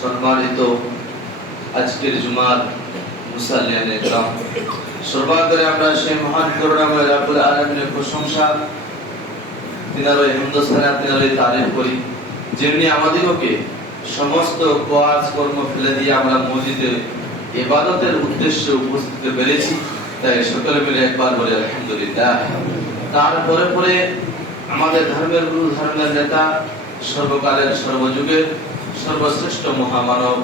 সম্মানিত আজকের জুমার আমরা সেই মহান করুণাময় রাব্বুল আলামিনের প্রশংসা ওই তারিফ করি, যেমনি সমস্ত কাজ কর্ম ফেলে দিয়ে আমরা মসজিদে ইবাদতের উদ্দেশ্যে উপস্থিত পেরেছি তাই সকলে মিলে একবার বলে, আলহামদুলিল্লাহ। তারপরে পরে আমাদের ধর্মের গুরু, ধর্মের নেতা, সর্বকালের সর্বযুগের সর্বশ্রেষ্ঠ মহামানব।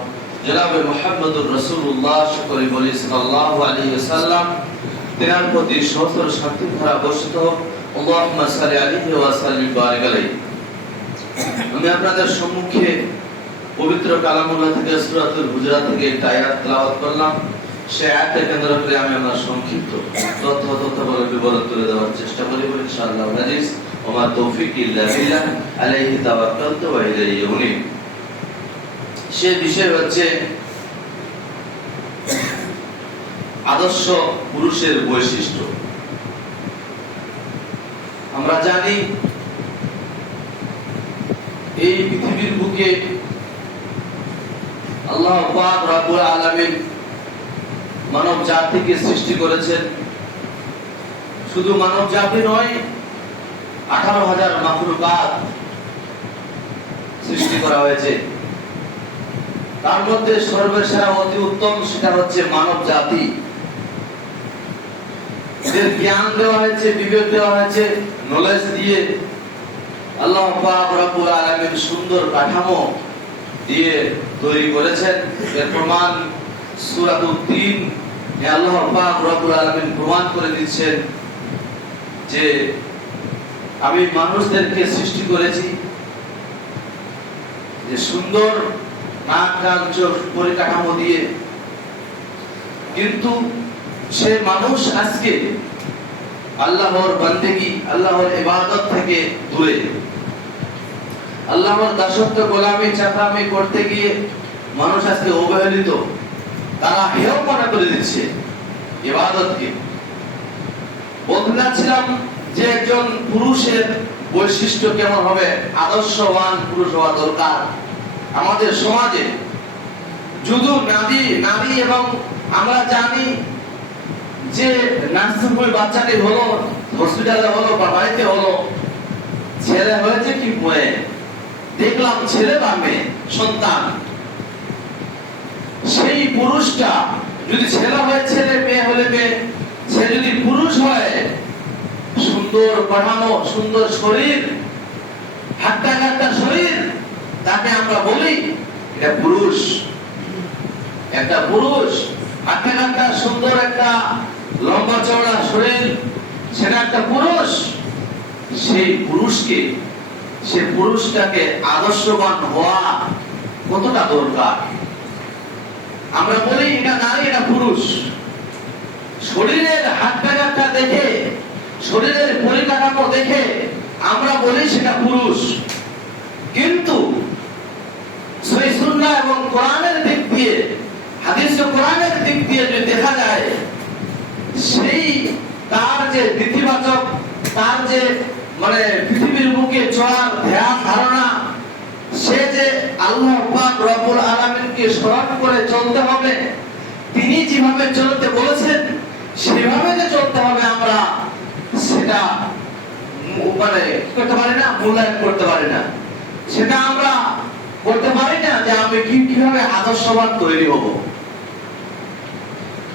জনাবে মোহাম্মদুর রসুল্লাহ সকলে বলি সাল্লাল্লাহু আলাইহি ওয়াসাল্লাম। তেনার প্রতি সহস্র শান্তি ধারা সাল্লিম আলাইহি। আমি আপনাদের সম্মুখে পবিত্র কালামুল্লাহ থেকে থেকে একটা আয়াত করলাম। কেন্দ্র করে আমি আমার সংক্ষিপ্ত তথ্য তথ্য বলে বিবরণ তুলে দেওয়ার চেষ্টা করি বলে ইনশাআল্লাহ আজিজ ওমা তৌফিক ইল্লা বিল্লাহ, আলাইহি তাওয়াক্কালতু ওয়া ইলাইহি সে বিষয় হচ্ছে, আদর্শ পুরুষের বৈশিষ্ট্য। আমরা জানি, এই পৃথিবীর বুকে আল্লাহ পাক রব্বুল আলামিন মানব জাতিকে সৃষ্টি করেছেন। শুধু মানব জাতি নয়, আঠারো হাজার মাখলুকাত সৃষ্টি করা হয়েছে। তার মধ্যে সর্বসেরা, অতি উত্তম সেটা হচ্ছে মানব জাতি। জ্ঞান দেওয়া হয়েছে, বিবেক দেওয়া হয়েছে নলেজ দিয়ে আল্লাহ সুন্দর কাঠামো দিয়ে তৈরি করেছেন। এর প্রমাণ আল্লাহ প্রমাণ করে দিচ্ছেন যে আমি মানুষদেরকে সৃষ্টি করেছি, যে সুন্দর পরিকাঠামো দিয়ে। কিন্তু সে মানুষ আজকে আল্লাহর বান্দেগি, আল্লাহর ইবাদত থেকে দূরে। আল্লাহর দাসত্ব, গোলামি করতে গিয়ে মানুষ আজকে অবহেলিত। তারা হেয় মনে করে দিচ্ছে ইবাদতকে। বলতে যে একজন পুরুষের বৈশিষ্ট্য কেমন হবে? আদর্শবান পুরুষ হওয়া দরকার। আমাদের সমাজে শুধু নারী নারী এবং আমরা জানি যে নার্সিং হোমে বাচ্চাটি হলো, হসপিটালে হলো বা বাড়িতে হলো, ছেলে হয়েছে কি মেয়ে দেখলাম ছেলে বা মেয়ে, সন্তান। সেই পুরুষটা যদি ছেলে হয়, ছেলে, মেয়ে হলে মেয়ে। সে যদি পুরুষ হয়, সুন্দর পাঠানো সুন্দর শরীর হাট্টা ঘাট্টা শরীর তাকে আমরা বলি, এটা পুরুষ। একটা পুরুষ ঘাট্টা সুন্দর একটা লম্বা চওড়া শরীর, সেটা একটা পুরুষ। সেই পুরুষকে, সে পুরুষটাকে আদর্শবান হওয়া কতটা দরকার? আমরা বলি, এটা নারী, এটা পুরুষ। শরীরের হাটটা ঘাটটা দেখে, শরীরের পরিকাঠামো দেখে আমরা বলি সেটা পুরুষ। কিন্তু সই সুন্না এবং কোরআনের দিক দিয়ে, হাদিস কোরআনের দিক দিয়ে যদি দেখা যায়, সেই তার যে নীতিবাচক তার যে মানে পৃথিবীর বুকে চলার ধ্যান ধারণা, সে যে আল্লাহ পাক রব্বুল আলামিনকে স্মরণ করে চলতে হবে, তিনি যেভাবে চলতে বলেছেন, সেভাবে যে চলতে হবে আমরা, সেটা মানে করতে পারি না, মূল্যায়ন করতে পারি না। সেটা আমরা করতে পারি না যে আমি কি কীভাবে আদর্শবান তৈরি হব?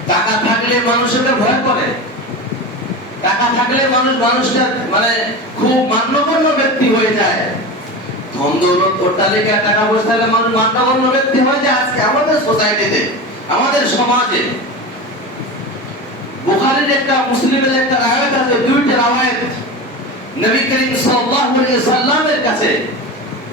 টাকা থাকলে মানুষের ভয় করে। টাকা থাকলে মানুষ মানুষটা মানে খুব মান্যগণ্য ব্যক্তি হয়ে যায়। আমাদের সমাজে। একটা, মুসলিমের একটা রায়ত আছে, দুইটা রায়ত। নবী করিম সাল্লামের কাছে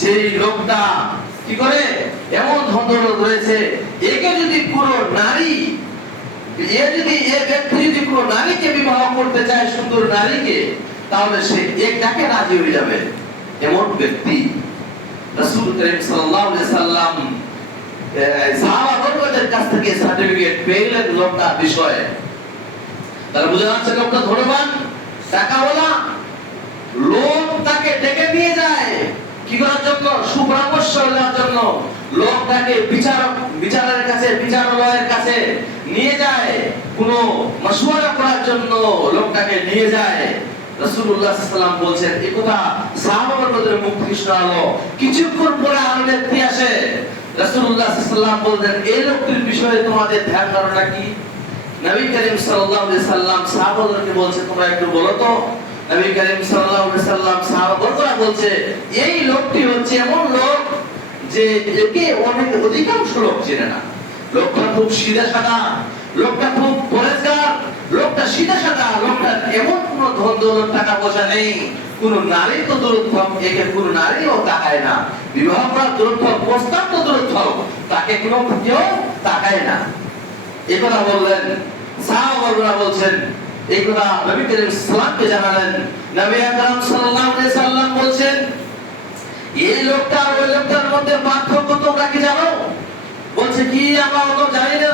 সেই লোকটা কি করে? এমন রয়েছে, একে যদি কোনো নারী, এ যদি, এ ব্যক্তি যদি কোনো নারীকে বিবাহ করতে চায়, সুন্দর নারীকে, তাহলে সে রাজি হয়ে যাবে? এমন ব্যক্তি। করিম সাল্লাম সাহাবাদের কাছ থেকে সার্টিফিকেট পেলেন লোকটার বিষয়ে। যাচ্ছে লোকটা ধনবান টাকাওয়ালা লোক তাকে ডেকে নিয়ে যায়। কি করার জন্য? সুপরামর্শ দেওয়ার জন্য। লোক তাকে বিচারক, বিচারের কাছে, বিচারালয়ের কাছে নিয়ে যায়। কোন মশওয়ারা করার জন্য লোকটাকে নিয়ে যায়। সাহাবাদের মুখ কিছুক্ষণ পরে আরও বললেন এই লোকটির বিষয়ে তোমাদের ধ্যান ধারণা কি? নবী করিম তোমরা একটু বলো তো নবী করিম সাল্লাল্লাহু আলাইহি সাল্লাম সাহাবাদেরকে বলছে, এই লোকটি হচ্ছে এমন লোক যে একে অনেক অধিকাংশ লোক চেনে না। লোকটা খুব সিধা সাদা লোকটা খুব পরেজগার, লোকটা সিধা সাদা লোকটা এমন কোন ধন দৌলত টাকা পয়সা নেই, কোন নারী তো দূরত একে কোন নারীও তাকায় না। বিবাহ করার দূরত প্রস্তাব তো দূরত তাকে কোনো কেউ তাকায় না। এই কথা বললেন সাহাবারা বলছেন কথা নবী করিম সাল্লামকে জানালেন। নবী আকরাম সাল্লাল্লাহু আলাইহি সাল্লাম বলছেন, এই লোকটা আর ওই লোকটার মধ্যে পার্থক্য তোমরা কি জানো? বলছে, কি আমরা অত জানি না।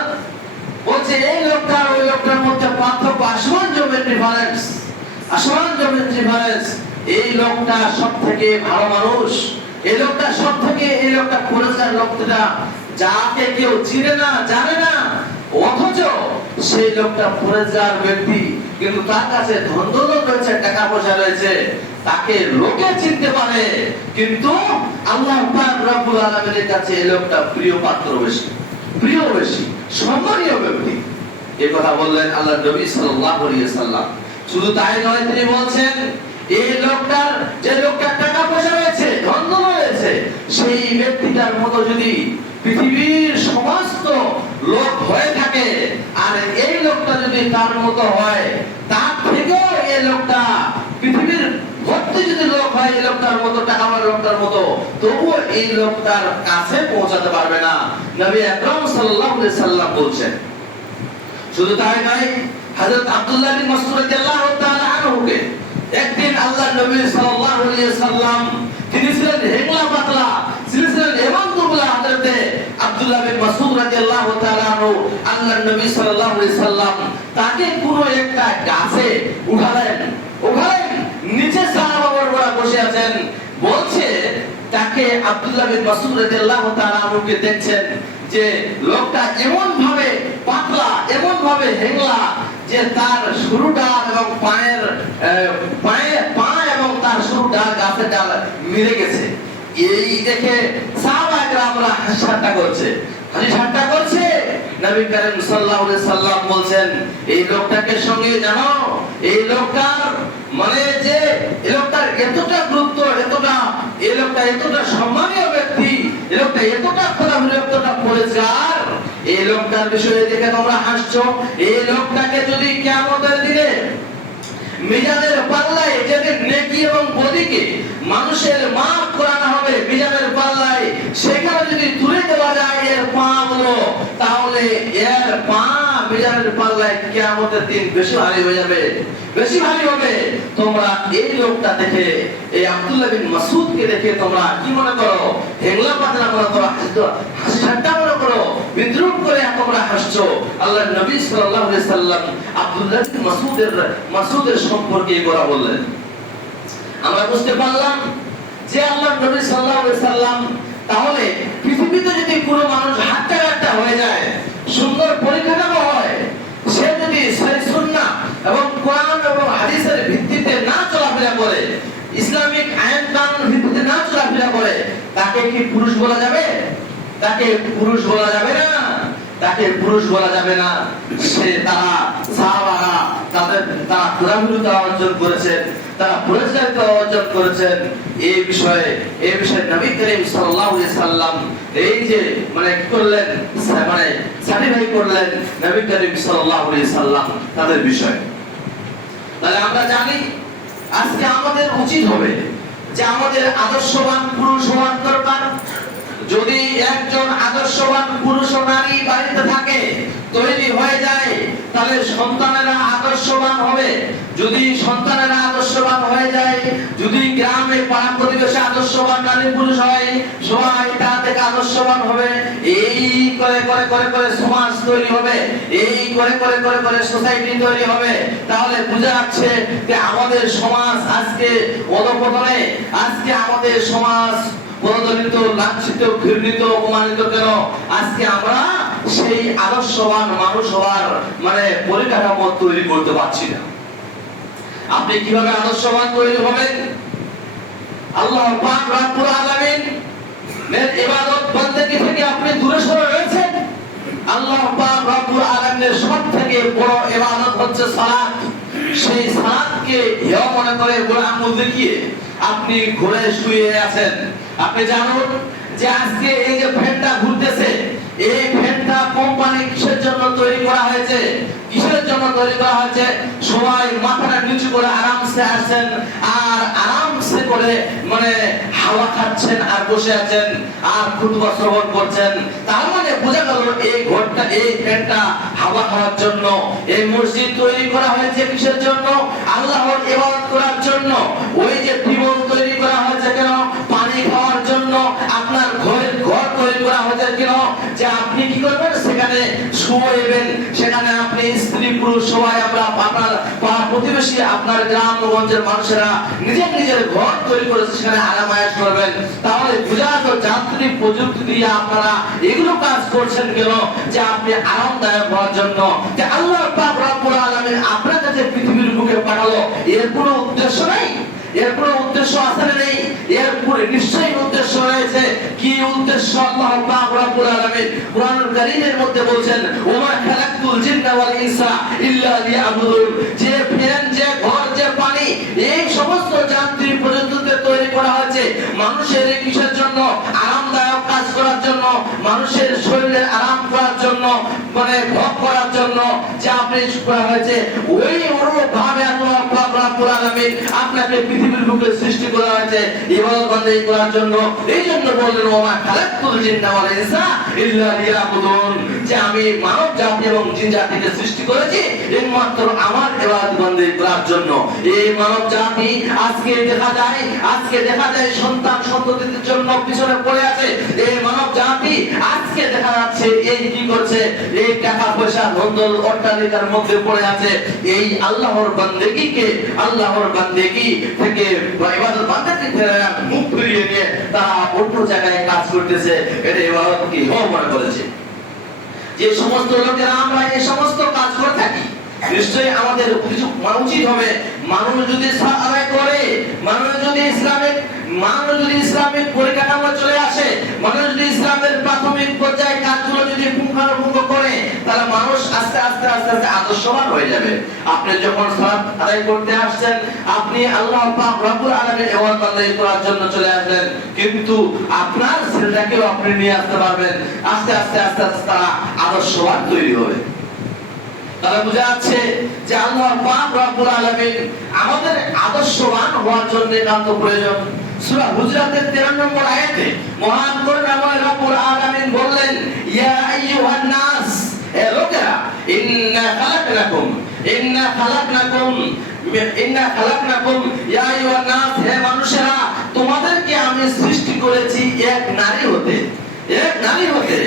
বলছে, এই লোকটা আর ওই লোকটার মধ্যে পার্থক্য আসমান জমির ডিফারেন্স আসমান জমির ডিফারেন্স এই লোকটা সব থেকে ভালো মানুষ। এই লোকটা সব থেকে এই লোকটা পরিষ্কার লোকটা। যাকে কেউ চিনে না, জানে না। অথচ সেই লোকটা ব্যক্তি, কিন্তু তার কাছে ধন দৌলত রয়েছে টাকা পয়সা রয়েছে। তাকে লোকে চিনতে পারে, কিন্তু আল্লাহ আলামিনের কাছে এই লোকটা প্রিয় পাত্র বেশি, প্রিয় বেশি, সম্মানীয় ব্যক্তি। এই কথা বললেন আল্লাহ নবী সাল্লাম। শুধু তাই নয়, তিনি বলছেন, এই লোকটার, যে লোকটার টাকা পয়সা রয়েছে ধন দৌলত রয়েছে, সেই ব্যক্তিটার মতো যদি পৃথিবীর সমস্ত লোক হয়ে থাকে। আর এই লোকটা যদি তার মতো হয়, তার থেকেও এই লোকটা, পৃথিবীর ভর্তি যদি লোক হয়, এই লোকটার মতো, টাকাওয়ালা লোকটার মতো, তবুও এই লোকটার কাছে পৌঁছাতে পারবে না। নবী আকরাম সাল্লাল্লাহু আলাইহি সাল্লাম বলছেন, শুধু তাই নয়, হযরত আব্দুল্লাহ বিন মাসউদ রাদিয়াল্লাহু তাআলা আনহুকে একদিন আল্লাহ নবী সাল্লাল্লাহু আলাইহি সাল্লাম তিনি ছিলেন হেংলা পাতলা ছিলেন এমন দেখছেন যে লোকটা এমন ভাবে পাতলা এমন ভাবে হেংলা যে তার শুরু ডাল এবং পায়ের পায়ে, পা এবং তার শুরু ডাল গাছের ডাল মিলে গেছে। এই দেখে করছে। ঠাট্টা করছে? নবী করিম সাল্লাল্লাহু আলাইহি সাল্লাম বলছেন, এই লোকটাকে সঙ্গে জানো, এই লোকটার মানে যে, এই লোকটার এতটা গুরুত্ব, এতটা, এই লোকটা এতটা সম্মানীয় ব্যক্তি, এই লোকটা এতটা পরিষ্কার, এই লোকটার বিষয়ে দেখে তোমরা হাসছো, এই লোকটাকে যদি কিয়ামতের দিনে মিজানের পাল্লায় যেদিন নেকি এবং বদিকে মানুষের মাপ করানো হবে মিজানের পাল্লায়। সেখানে যদি তুলে দেওয়া যায় এর পা গুলো তাহলে এর পা মিজানের পাল্লায় কিয়ামতের দিন বেশি ভারী হয়ে যাবে। বেশি ভারী হবে। তোমরা এই লোকটা দেখে, এই আব্দুল্লাহ বিন মাসুদকে দেখে তোমরা কি মনে করো? হেংলা পাতলা মনে করো হাসি ঠাট্টা মনে করো, বিদ্রুপ করে তোমরা হাসছো। আল্লাহ নবী সাল্লাল্লাহু আলাইহি সাল্লাম আব্দুল্লাহ বিন মাসুদের মাসুদের সম্পর্কে এই বললেন। আমরা বুঝতে পারলাম যে আল্লাহ নবী সাল্লাল্লাহু আলাইহি সাল্লাম তাহলে পৃথিবীতে যদি কোনো মানুষ হাট্টা কাট্টা হয়ে যায়, সুন্দর পরিকাঠামো হয়, সে যদি সহি সুন্নাহ এবং কোরআন এবং হাদিসের ভিত্তিতে না চলাফেরা করে, ইসলামিক আইন কানুন ভিত্তিতে না চলাফেরা করে, তাকে কি পুরুষ বলা যাবে? তাকে পুরুষ বলা যাবে না। তাকে পুরুষ বলা যাবে না। সে তারা সাহাবারা, তাদের, তারা ঘোরাঘুরিতা অর্জন করেছেন, তারা পুরস্কারিত অর্জন করেছেন। এই বিষয়ে এই বিষয়ে নবী করিম সাল্লাল্লাহু সাল্লাম এই যে মানে কি করলেন? মানে সার্টিফাই করলেন নবী করিম আলাইহি সাল্লাম তাদের বিষয়ে। তাহলে আমরা জানি, আজকে আমাদের উচিত হবে যে আমাদের আদর্শবান পুরুষ হওয়ার দরকার। যদি একজন আদর্শবান পুরুষ ও নারী বাড়িতে থাকে, তৈরি হয়ে যায়, তাহলে সন্তানেরা আদর্শবান হবে। যদি সন্তানেরা আদর্শবান হয়ে যায়, যদি গ্রামে পাড়া পরিবেশে আদর্শবান নারী পুরুষ হয়, সবাই তা থেকে আদর্শবান হবে। এই করে করে করে করে সমাজ তৈরি হবে, এই করে করে করে করে সোসাইটি তৈরি হবে। তাহলে বোঝা যাচ্ছে যে আমাদের সমাজ আজকে অধপতনে আজকে আমাদের সমাজ প্রদলিত লাঞ্ছিত, ঘৃণিত, অপমানিত কেন? আজকে আমরা সেই আদর্শবান মানুষ হওয়ার মানে পরিকাঠামো তৈরি করতে পারছি না। আপনি কীভাবে আদর্শবান তৈরি হবেন? আল্লাহ পাক রব্বুল আলামিন এর ইবাদত থেকে আপনি দূরে সরে রয়েছেন। আল্লাহ পাক রব্বুল আলামিনের বড় ইবাদত হচ্ছে সালাত। সেই সালাতকে মনে করে আপনি ঘুরে শুয়ে আছেন। আপনি জানুন যে আজকে এই যে ফ্যানটা ঘুরতেছে, এই ফ্যানটা কোম্পানি কিসের জন্য তৈরি করা হয়েছে? কিসের জন্য তৈরি করা হয়েছে? সবাই মাথাটা নিচু করে আরামসে আসেন, আর আরামসে করে মানে হাওয়া খাচ্ছেন আর বসে আছেন, আর খুতবা শ্রবণ করছেন। তার মানে বোঝা গেল এই ঘরটা, এই ফ্যানটা হাওয়া খাওয়ার জন্য, এই মসজিদ তৈরি করা হয়েছে কিসের জন্য? আল্লাহর ইবাদত করার জন্য। ওই যে টিউবওয়েল তৈরি সেখানে শুয়েবেন সেখানে আপনি স্ত্রী, পুরুষ সবাই আমরা আপনার প্রতিবেশী, আপনার গ্রামগঞ্জের মানুষেরা নিজের নিজের ঘর তৈরি করে সেখানে আরামায়াস করবেন। তাহলে বোঝা যান্ত্রিক প্রযুক্তি দিয়ে আপনারা এগুলো কাজ করছেন কেন? যে আপনি আরামদায়ক হওয়ার জন্য। যে আল্লাহ পাক রব্বুল আলামিন আপনার কাছে পৃথিবীর বুকে পাঠালো, এর কোনো উদ্দেশ্য নাই? এর উদ্দেশ্য আছে নেই? এর নিশ্চয়ই উদ্দেশ্য রয়েছে। কি উদ্দেশ্য? আল্লাহ মধ্যে বলছেন, ওমা খালাকতুল জিন্না ওয়াল ইনসা ইল্লা লিয়াবুদুন। যে ফ্যান, যে ঘর, যে পানি, এই সমস্ত যান্ত্রিক প্রযুক্তিতে তৈরি করা হয়েছে। মানুষের কিসের জন্য আরামদায়ক কাজ করার জন্য মানুষের শরীরে আরাম করার জন্য মানে ভোগ করার জন্য যে আপনি করা হয়েছে, ওই অনুরূপ ভাবে আল্লাহ আপনাকে পৃথিবীর সৃষ্টি করা হয়েছে, ইবাদত করার জন্য। এই জন্য বললেন, ওমা জিন্না ওয়াল ইনসা ইল্লা লিয়াবুদুন। যে আমি মানব জাতি এবং জিন জাতিকে সৃষ্টি করেছি একমাত্র আমার ইবাদত বন্দেগী করার জন্য। এই মানব জাতি আজকে দেখা যায়, আজকে দেখা যায় সন্তান সন্ততিদের জন্য পিছনে পড়ে আছে। এই মানব জাতি আজকে দেখা যাচ্ছে এই কি করছে? এই টাকা পয়সা ধন্দল অট্টালিকার মধ্যে পড়ে আছে। এই আল্লাহর বান্দেগিকে, আল্লাহর বান্দেগি থেকে ইবাদত বান্দাকে মুখ ফিরিয়ে নিয়ে তারা অন্য জায়গায় কাজ করতেছে। এটা ইবাদতকে হওয়া মনে করেছে? যে সমস্ত লোকেরা আমরা এই সমস্ত কাজ করে থাকি নিশ্চয়ই আমাদের কিছু করা উচিত হবে। মানুষ যদি আদায় করে, মানুষ যদি ইসলামিক, মানুষ যদি ইসলামিক পরিকাঠামো চলে আসে, মানুষ যদি ইসলামের প্রাথমিক পর্যায়ে কাজগুলো যদি পুঙ্খানুপুঙ্খ করে, তাহলে মানুষ আস্তে আস্তে আস্তে আস্তে আদর্শবান হয়ে যাবে। আপনি যখন সালাত আদায় করতে আসছেন, আপনি আল্লাহ পাক রব্বুল আলামিন ইবাদত বন্দেগী করার জন্য চলে আসলেন। কিন্তু আপনার ছেলেটাকেও আপনি নিয়ে আসতে পারবেন। আস্তে আস্তে আস্তে আস্তে তারা আদর্শবান তৈরি হবে। তাহলে বোঝা যাচ্ছে যে রব্বুল আলামিন আমাদের আদর্শবান হওয়ার জন্য প্রয়োজন। সূরা হুজরাতের 13 নম্বর আয়াতে মহান রব্বুল আলামিন বললেন, ইয়া আইয়ুহান নাস হে লোকেরা, ইন্না খালাকনাকুম ইন্না খালাকনাকুম ইন্না খালাকনাকুম, ইয়া আইয়ুহান নাস হে মানুষেরা, তোমাদেরকে আমি সৃষ্টি করেছি এক নারী হতে। এক নারী হতে,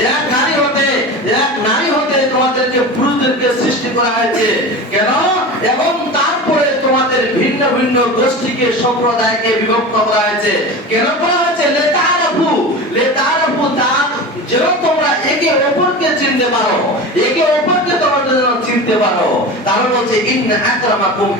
এক নারী হতে, এক নারী হতে তোমাদেরকে পুরুষদেরকে সৃষ্টি করা হয়েছে। কেন? এবং তারপরে তোমাদের ভিন্ন ভিন্ন গোষ্ঠীকে, সম্প্রদায়কে বিভক্ত করা হয়েছে। কেন করা হয়েছে? লেতারাফু লেতারাফু তার, যেন তোমরা একে অপরকে চিনতে পারো। একে অপরকে তোমরা চিনতে পারো। তারপর বলছে আকরামাকুম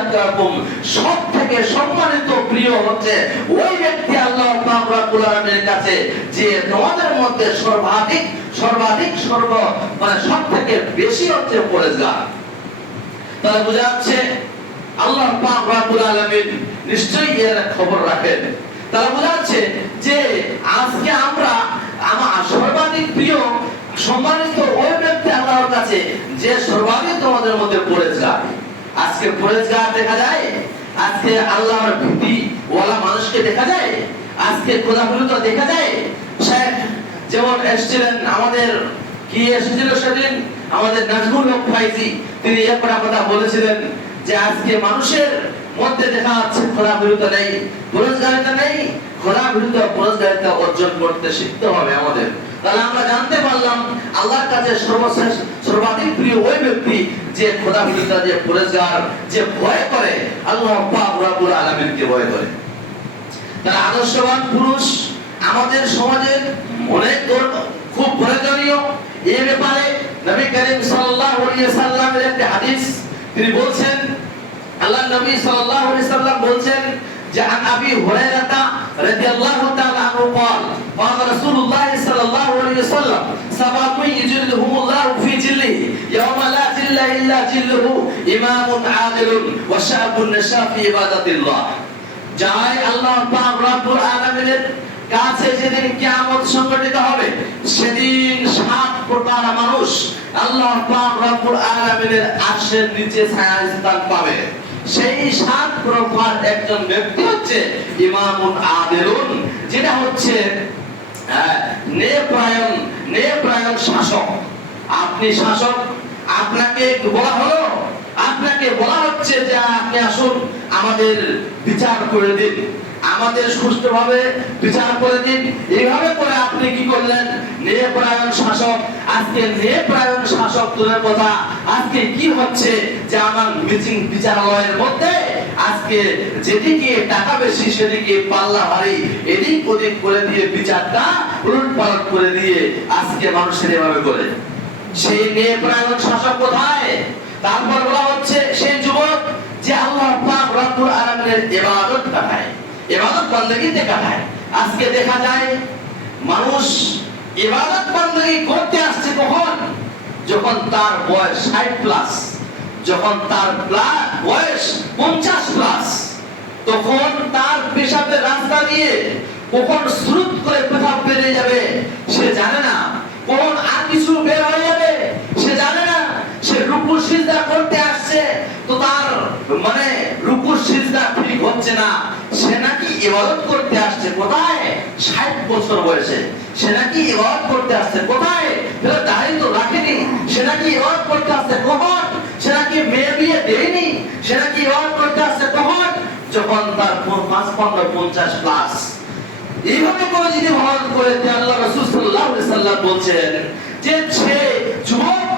আকরামাকুম সব থেকে সম্মানিত প্রিয় হচ্ছে ওই ব্যক্তি আল্লাহ পাক রব্বুল আলামিনের কাছে যে তোমাদের মধ্যে সর্বাধিক সর্বাধিক সর্ব মানে সব থেকে বেশি হচ্ছে পরেজগার। তাহলে বোঝা যাচ্ছে আল্লাহ পাক রব্বুল আলামিন নিশ্চয়ই এর খবর রাখেন। তাহলে বোঝা যাচ্ছে যে আজকে আমরা আমার সর্বাধিক প্রিয়, সম্মানিত ওই ব্যক্তি আল্লাহর কাছে, যে সর্বাধিক তোমাদের মধ্যে পরেজগার। আজকে পরেজগার দেখা যায়? আজকে আল্লাহর ভীতি মানুষকে দেখা যায়? আজকে দেখা যায়? শেখ যেমন এসেছিলেন আমাদের, কি এসেছিল সেদিন? আমাদের নাজমুল হক ফাইজি, তিনি এক কথা বলেছিলেন যে আজকে মানুষের মধ্যে দেখা যাচ্ছে খোলা বিরুদ্ধ নেই পুরস্কারিতা নেই। বিরুদ্ধ পুরস্কারিতা অর্জন করতে শিখতে হবে আমাদের। তাহলে আমরা জানতে পারলাম, আল্লাহর কাছে সর্বশ্রেষ্ঠ, সর্বাধিক প্রিয় ওই ব্যক্তি যে খোদা বিরুদ্ধ যে পুরস্কার যে ভয় করে, আল্লাহ পাক রব্বুল আলামিনকে ভয় করে। তারা আদর্শবান পুরুষ, আমাদের সমাজের অনেক খুব প্রয়োজনীয়। এ ব্যাপারে নবী করিম সাল্লাল্লাহু সাল্লামের একটি হাদিস তিনি বলছেন আল্লাহ নবী সাল্লাল্লাহু সাল্লাম বলছেন যে আন আবি হুরায়রাতা রাদিয়াল্লাহু তাআলা আনহু قال قال رسول الله صلى الله عليه وسلم سبعة يجلهم الله في جله يوم لا جل إلا جله إمام عادل وشاب نشا في عبادة الله যাই আল্লাহ পাক রব্বুল আলামিনের কাছে যেদিন কিয়ামত সংগঠিত হবে সেদিন সাত প্রকার মানুষ আল্লাহ পাক রব্বুল আলামিনের আরশের নিচে ছায়া স্থান পাবে সেই সাত প্রকার একজন ব্যক্তি হচ্ছে ইমামুন আদিলুন, যেটা হচ্ছে নেপ্রায়ণ নেপ্রায়ণ শাসক। আপনি শাসক, আপনাকে বলা হলো? আপনাকে বলা হচ্ছে যে আপনি আসুন, আমাদের বিচার করে দিন। আমাদের সুষ্ঠুভাবে বিচার করে দিন। এইভাবে করে আপনি কি করলেন? নেপরায়ণ শাসক, আজকে নেপরায়ণ শাসক দূরের কথা, আজকে কি হচ্ছে যে আমার মিটিং বিচারালয়ের মধ্যে? আজকে যেদিকে টাকা বেশি, সেদিকে পাল্লা ভারী। এদিক ওদিক করে দিয়ে বিচারটা উলট পালট করে দিয়ে আজকে মানুষের এভাবে করে। সেই নেপরায়ণ শাসক কোথায়? তারপর বলা হচ্ছে, সে যুবক যে আল্লাহ পাক রব্বুল আলামিনের ইবাদত কাটায়, ইবাদত বندگیতে কাটায়। আজকে দেখা যায়, মানুষ ইবাদত বندگی করতে আসছে কখন? যখন তার বয়স 60 প্লাস যখন তার বয়স 50 প্লাস তখন তার পেশাবের রাস্তা দিয়ে কখন স্রুত করে পেশাব বেরিয়ে যাবে, সে জানে না। কোন আর কিছু বের মানে রুকু সিজদা ঠিক হচ্ছে না। সে নাকি ইবাদত করতে আসছে, কোথায়? 60 বছর বয়সে। সে নাকি ইবাদত করতে আসছে, কোথায়? দাড়ি তো রাখেনি। সে নাকি ইবাদত করতে আসছে কখন? সে নাকি মেয়ে বিয়ে দেয়নি। সে নাকি ইবাদত করতে আসছে কখন? যখন তার পাঁচ, পনেরো, পঞ্চাশ প্লাস এইভাবে করে যদি ভারত করে আল্লাহ রাসূল আলাইহি সাল্লাম বলছেন যে সে যুবক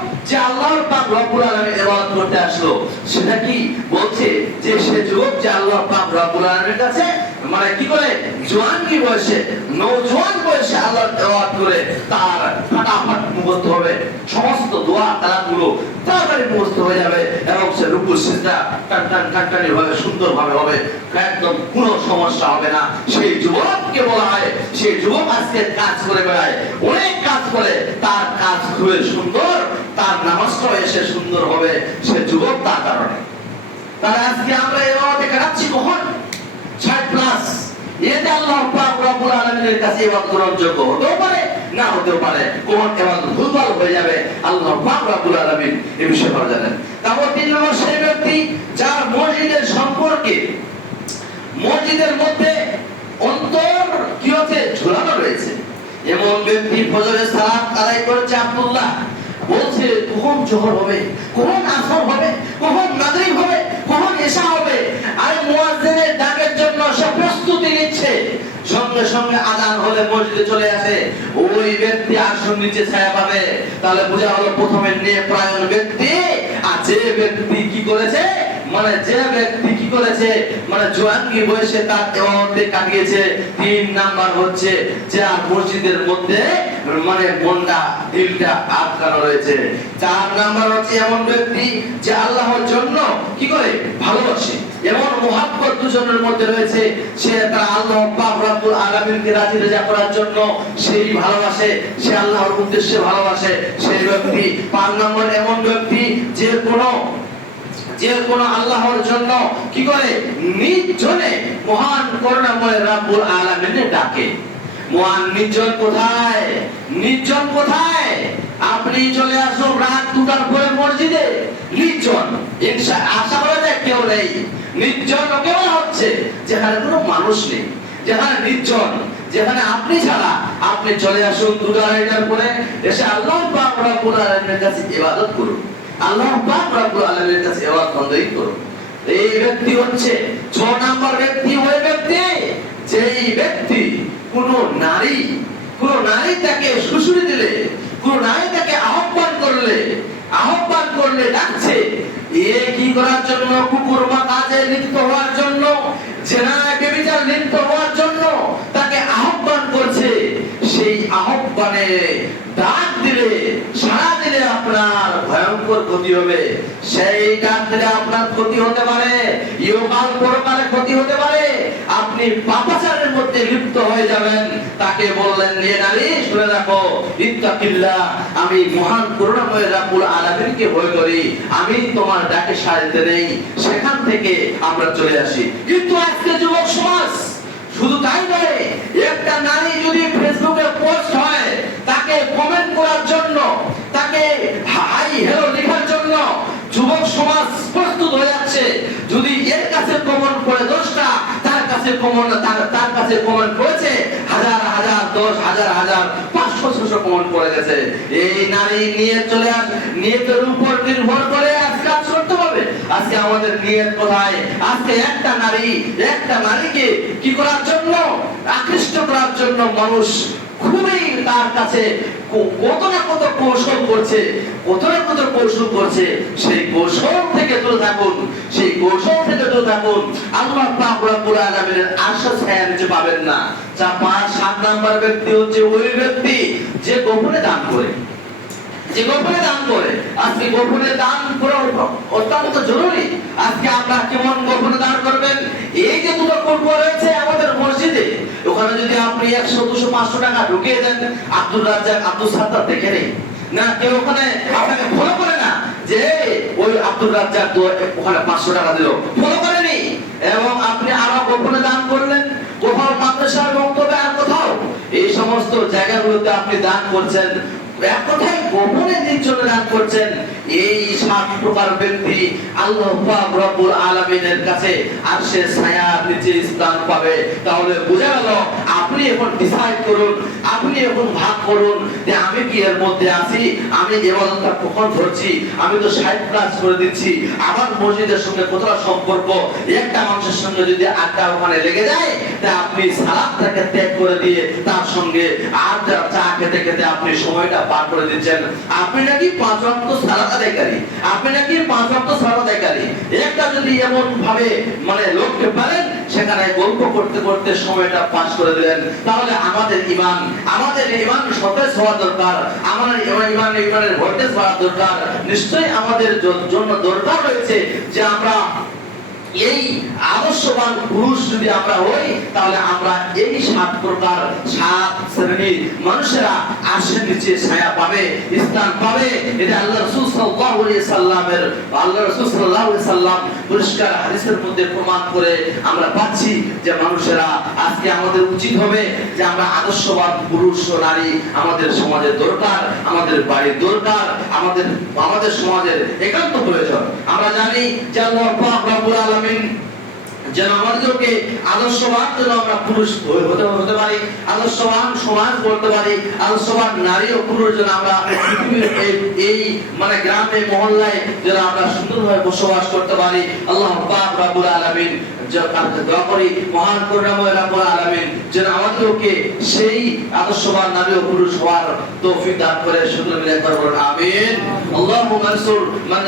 মানে সমস্ত দোয়া তালাগুলো তাড়াতাড়ি মুখস্থ হয়ে ভাবে হবে। একদম কোনো সমস্যা হবে না। সেই যুবককে বলা হয়, সেই যুবক আজকে কাজ করে বেড়ায়। অনেক কাজ করে, তার কাজ খুবই সুন্দর, তার নামাজটাও এসে সুন্দর হবে, সে যুবক তার কারণে। তাহলে আজকে আমরা এভাবে কাটাচ্ছি কখন? ষাট প্লাস এতে আল্লাহ রব্বুল আলামিনের কাছে ইবাদত গ্রহণযোগ্য হতেও পারে, না হতেও পারে কোন ইবাদত ভুলভাল হয়ে যাবে, আল্লাহ রব্বুল আলামিন এই বিষয়ে ভালো জানেন। তারপর তিন নম্বর সেই ব্যক্তি যার মসজিদের সম্পর্কে, মসজিদের মধ্যে অন্তর কি হচ্ছে? ঝুলানো রয়েছে। এমন ব্যক্তি ফজরের সালাত আদায় করেছে আব্দুল্লাহ। কখন জোহর হবে কখন আসর হবে কখন মাগরিব হবে কখন এসা হবে। আরে মুয়াজ্জিনের ডাকের জন্য সে প্রস্তুতি নিচ্ছে। সঙ্গে সঙ্গে আজান হলে মসজিদে চলে আসে। ওই ব্যক্তি আসন নিচে ছায়া পাবে। তাহলে বোঝা হলো প্রথমে নিয়ে প্রায়ণ ব্যক্তি, আর যে ব্যক্তি কি করেছে? মানে যে ব্যক্তি কি করেছে মানে জোয়ানকি বয়সে তার এবাদতে কাটিয়েছে। তিন নাম্বার হচ্ছে যে মসজিদের মধ্যে মানে মনটা দিলটা আটকানো রয়েছে। চার নাম্বার হচ্ছে এমন ব্যক্তি যে আল্লাহর জন্য কি করে? ভালোবাসে। এমন মোহাব্বত দুজনের মধ্যে রয়েছে, সে তার আল্লাহ পাক রব্বুল রাজি রাজা করার জন্য সেই ভালোবাসে, সে আল্লাহর উদ্দেশ্যে ভালোবাসে। সেই ব্যক্তি, পাঁচ নম্বর এমন ব্যক্তি যে কোনো যে কোন আল্লাহর জন্য কি করে? নির্জনে মহান করুণাময় রাব্বুল আলামিনে ডাকে। মহান নির্জন কোথায়? নির্জন কোথায়? আপনি চলে আসুন রাত দুটার পরে মসজিদে। নির্জন। ইনশা আশা করা যায় কেউ নেই। নির্জন কেউ হচ্ছে যেখানে কোনো মানুষ নেই, যেখানে নির্জন, যেখানে আপনি ছাড়া আপনি চলে আসুন দুটো আড়াইটার পরে। এসে আল্লাহ কাছে ইবাদত করুন। আল্লাহ পাক রব্বুল আলামিনের কাছে ইবাদত বন্দেগী করুন। এই ব্যক্তি হচ্ছে ছ নম্বর ব্যক্তি ওই ব্যক্তি যেই ব্যক্তি কোন নারী কোন নারী তাকে শুশুরি দিলে, কোন নারী তাকে আহ্বান করলে আহ্বান করলে ডাকছে, এ কি করার জন্য? কুকুর বা কাজে লিপ্ত হওয়ার জন্য, জেনায় বেবিচার লিপ্ত হওয়ার জন্য তাকে আহ্বান করছে। সেই আহ্বানে ডাক দিলে ভয়ঙ্কর ক্ষতি হবে। সেই ডাক দিলে আপনার ক্ষতি হতে পারে ইহকাল পরকালে ক্ষতি হতে পারে। আপনি পাপাচারের মধ্যে লিপ্ত হয়ে যাবেন। তাকে বললেন নিয়ে নারী, শুনে রাখো ইত্তাকিল্লাহ আমি মহান করুণাময় রাব্বুল আলামিনকে ভয় করি। আমি তোমার ডাকে সাড়া দিতে নেই। সেখান থেকে আমরা চলে আসি। কিন্তু আজকে যুবক সমাজ, শুধু তাই নয়, একটা নারী যদি ফেসবুকে পোস্ট হয়, তাকে কমেন্ট করার জন্য, তাকে হাই প্রস্তুত হয়ে যাচ্ছে। যদি এর কাছে প্রমাণ করে দশটা, তার কাছে প্রমাণ, তার তার কাছে প্রমাণ করেছে, হাজার হাজার, দশ, হাজার হাজার, পাঁচশো, ছশো প্রমাণ করে গেছে এই নারী নিয়ে চলে আস তোর উপর নির্ভর করে আজ কাজ করতে হবে? আজকে আমাদের নিয়ত কোথায়? আজকে একটা নারী, একটা নারীকে কি করার জন্য? আকৃষ্ট করার জন্য মানুষ খুবই তার কাছে কত না কত কৌশল করছে, কত না কত কৌশল করছে, সেই কৌশল থেকে দূরে থাকুন, সেই কৌশল থেকে দূরে থাকুন। আল্লাহ পাক রব্বুল আলামিনের আশা ছায়া নিচে পাবেন না। যা পাঁচ, সাত নাম্বার ব্যক্তি হচ্ছে ওই ব্যক্তি যে গোপনে দান করে। যে গোপনে দান করে। আজকে গোপনে দান করা অত্যন্ত জরুরি। আজকে আপনারা কেমন গোপনে দান করবেন? এই যে দুটো কুটবো রয়েছে আমাদের মসজিদে, ওখানে যদি আপনি একশো, দুশো, পাঁচশো টাকা ঢুকিয়ে দেন আব্দুল রাজ্জাক, আব্দুল সাত্তার দেখে নেই না, কেউ ওখানে আপনাকে ফলো করে না যে, ওই আব্দুল রাজ্জাক ওখানে পাঁচশো টাকা দিল। ফলো করেনি এবং আপনি আরও গোপনে দান করলেন। কোথাও মাদ্রাসার বক্তব্যে আর কোথাও। এই সমস্ত জায়গাগুলোতে আপনি দান করছেন। আপনি এখন ভাগ করুন যে আমি কি এর মধ্যে আছি, আমি ইবাদতটা কখন ধরছি, আমি তো সাইড ক্লাস করে দিচ্ছি, আমার মসজিদের সঙ্গে কতটা সম্পর্ক? একটা মানুষের সঙ্গে যদি আড্ডা ওখানে লেগে যায়, তা আপনি সালাদটাকে ত্যাগ করে দিয়ে তার সঙ্গে আর চা খেতে খেতে আপনি সময়টা করে দিচ্ছেন। আপনি নাকি পাঁচ ওয়াক্ত সালাত আদায়কারী? আপনি নাকি পাঁচ ওয়াক্ত সালাত আদায়কারী? একটা যদি এমন ভাবে মানে লোককে পারেন সেখানে গল্প করতে করতে সময়টা পাস করে দিলেন। তাহলে আমাদের ইমান আমাদের ইমান সতেজ হওয়া দরকার। আমাদের ইমান ইমানের ভোল্টেজ হওয়া দরকার। নিশ্চয়ই আমাদের জন্য দরকার রয়েছে যে আমরা এই আদর্শবান পুরুষ যদি আমরা হই, তাহলে আমরা এই সাত প্রকার সাত শ্রেণির মানুষেরা আশের নিচে ছায়া পাবে, স্থান পাবে। এটা আল্লাহ রাসূল সাল্লাল্লাহু আলাইহি সাল্লামের, আল্লাহ রাসূল সাল্লাল্লাহু আলাইহি সাল্লাম পরিষ্কার হাদিসের মধ্যে প্রমাণ করে আমরা পাচ্ছি যে মানুষেরা আজকে আমাদের উচিত হবে যে আমরা আদর্শবান পুরুষ ও নারী আমাদের সমাজের দরকার, আমাদের বাড়ির দরকার, আমাদের আমাদের সমাজের একান্ত প্রয়োজন। আমরা জানি যে আল্লাহ আলামিন যেন আমাদেরকে আদর্শবান যেন আমরা পুরুষ হতে হতে পারি। আদর্শবান সমাজ করতে পারি, আদর্শবান নারী ও পুরুষ যেন আমরা এই- মানে গ্রামে, মহল্লায় যেন আমরা সুন্দরভাবে বসবাস করতে পারি। আল্লাহ পাক রব্বুল আলামিন করি, মহান করুণাময় আলামিন যেন আমাদেরকে সেই আদর্শবান নারী ও পুরুষ হওয়ার তৌফিক দান করে শুক্র মিলে করবেন আমিন। মানসুর মান